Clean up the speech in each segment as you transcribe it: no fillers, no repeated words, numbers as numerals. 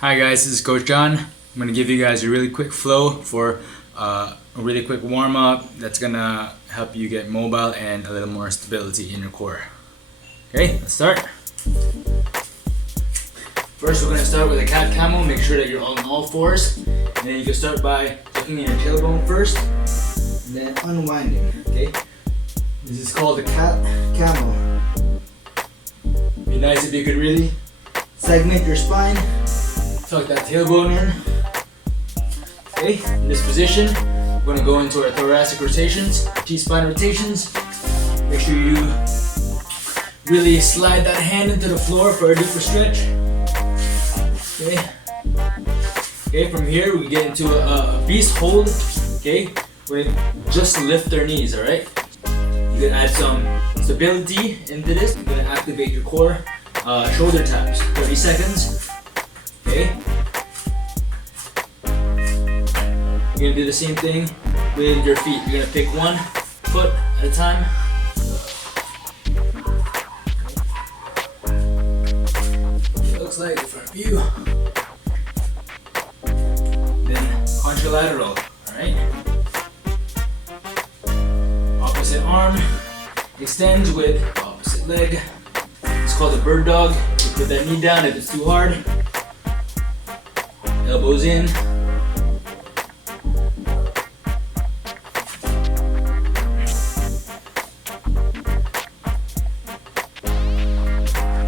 Hi guys, this is Coach John. I'm going to give you guys a really quick flow for a really quick warm-up that's going to help you get mobile and a little more stability in your core. Okay, let's start. First we're going to start with a cat camel. Make sure that you're on all fours. And then you can start by tucking in your tailbone first and then unwinding. Okay, this is called a cat camel. Be nice if you could really segment your spine. Tuck that tailbone in. Okay, in this position, we're going to go into our thoracic rotations, T-spine rotations. Make sure you really slide that hand into the floor for a deeper stretch. Okay. Okay, from here we get into a beast hold. Okay, we're going to just lift our knees. All right. You can add some stability into this. You're going to activate your core. Shoulder taps, 30 seconds. Okay. You're gonna do the same thing with your feet. You're gonna pick one foot at a time. It looks like in front of you. Then contralateral. Alright. Opposite arm extends with opposite leg. It's called a bird dog. You put that knee down if it's too hard. Elbows in.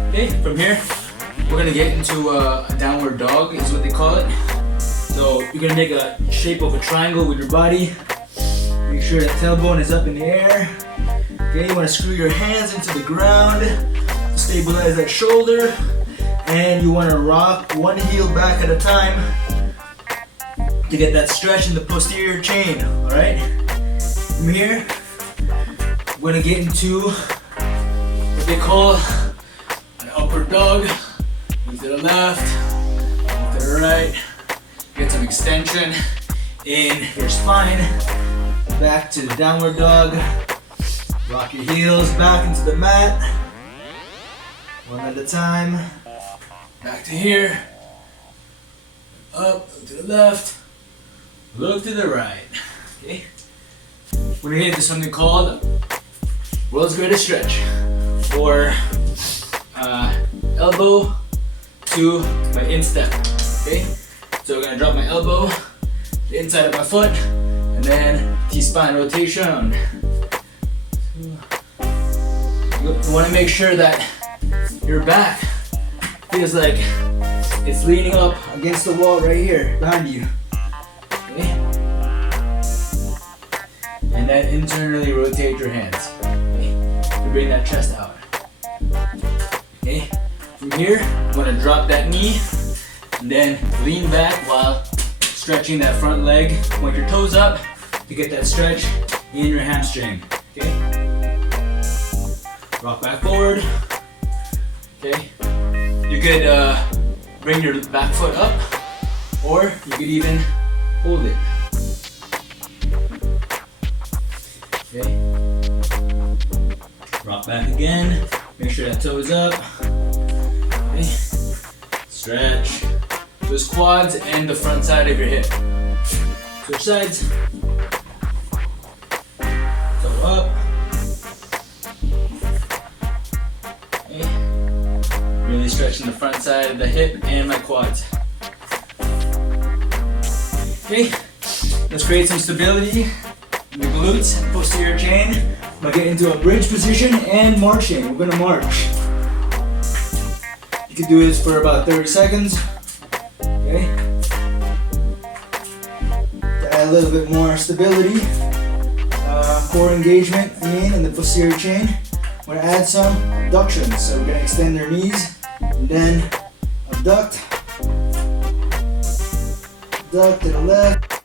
Okay, from here, we're gonna get into a downward dog, is what they call it. So you're gonna make a shape of a triangle with your body. Make sure that tailbone is up in the air. Okay, you wanna screw your hands into the ground to stabilize that shoulder. And you want to rock one heel back at a time to get that stretch in the posterior chain. Alright? From here, we're going to get into what they call an upward dog. Move to the left, move to the right. Get some extension in your spine. Back to the downward dog. Rock your heels back into the mat. One at a time. Back to here, up, look to the left, look to the right. Okay, we're gonna get into something called world's greatest stretch, or elbow to my instep. Okay, so we're gonna drop my elbow, the inside of my foot, and then T-spine rotation. You want to make sure that your back feels like it's leaning up against the wall right here behind you. Okay? And then internally rotate your hands. Okay? To bring that chest out. Okay? From here, I'm gonna drop that knee and then lean back while stretching that front leg. Point your toes up to get that stretch in your hamstring. Okay? Rock back forward. Okay? You could bring your back foot up, or you could even hold it. Okay. Rock back again. Make sure that toe is up. Okay. Stretch those quads and the front side of your hip. Switch sides. Toe up. Okay. Really stretching the front side of the hip and my quads. Okay, let's create some stability in the glutes and posterior chain. I'm gonna get into a bridge position and marching. We're gonna march. You can do this for about 30 seconds. Okay. To add a little bit more stability, core engagement in the posterior chain. We're gonna add some abductions. So we're gonna extend our knees. And then abduct to the left.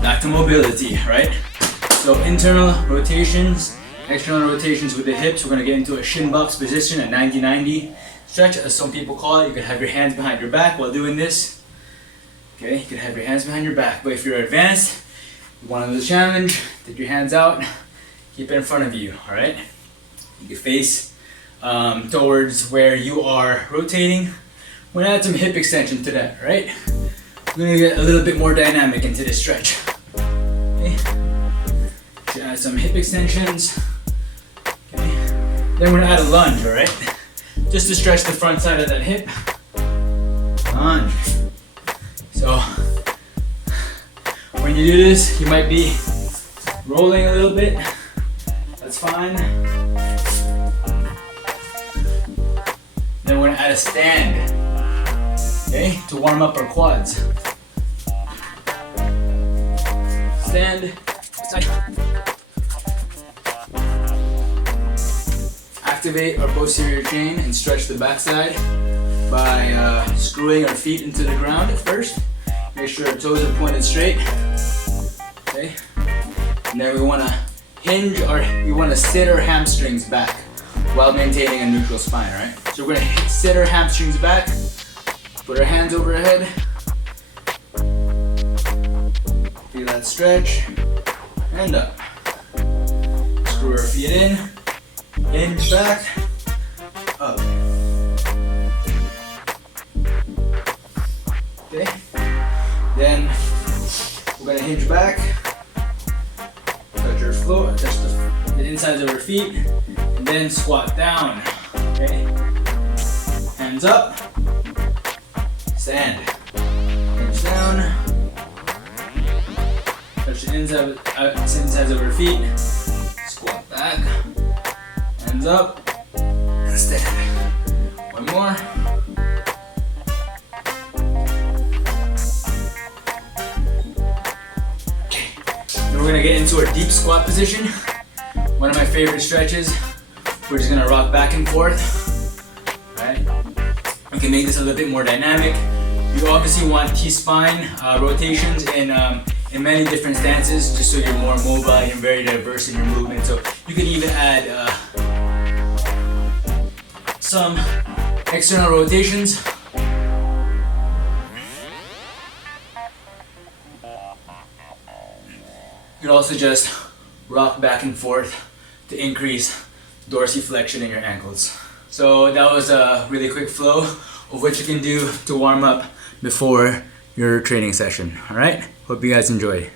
Back to mobility, right? So internal rotations, external rotations with the hips. We're gonna get into a shin box position, a 90-90 stretch, as some people call it. You can have your hands behind your back while doing this. Okay, you can have your hands behind your back, but if you're advanced, you want to do the challenge, take your hands out, keep it in front of you, all right? You can face towards where you are rotating. We're gonna add some hip extension to that, right? We're gonna get a little bit more dynamic into this stretch. Okay. So add some hip extensions. Okay. Then we're gonna add a lunge, all right? Just to stretch the front side of that hip. Lunge. So when you do this, you might be rolling a little bit. That's fine. Then we're gonna add a stand, okay, to warm up our quads. Stand. Activate our posterior chain and stretch the backside by screwing our feet into the ground at first. Make sure our toes are pointed straight. Okay. And then we want to sit our hamstrings back while maintaining a neutral spine, right? So we're going to sit our hamstrings back, put our hands over our head, feel that stretch, and up. Screw our feet in, hinge back, up. Okay, then we're going to hinge back, touch our floor, touch the insides of our feet, and then squat down. Okay, hands up, stand, hinge down, touch the insides of our feet, squat back, hands up, and stand. One more. We're gonna get into our deep squat position. One of my favorite stretches. We're just gonna rock back and forth. Right? We can make this a little bit more dynamic. You obviously want T-spine rotations in many different stances, just so you're more mobile and very diverse in your movement. So you can even add some external rotations. You can also just rock back and forth to increase dorsiflexion in your ankles. So that was a really quick flow of what you can do to warm up before your training session. All right, hope you guys enjoyed.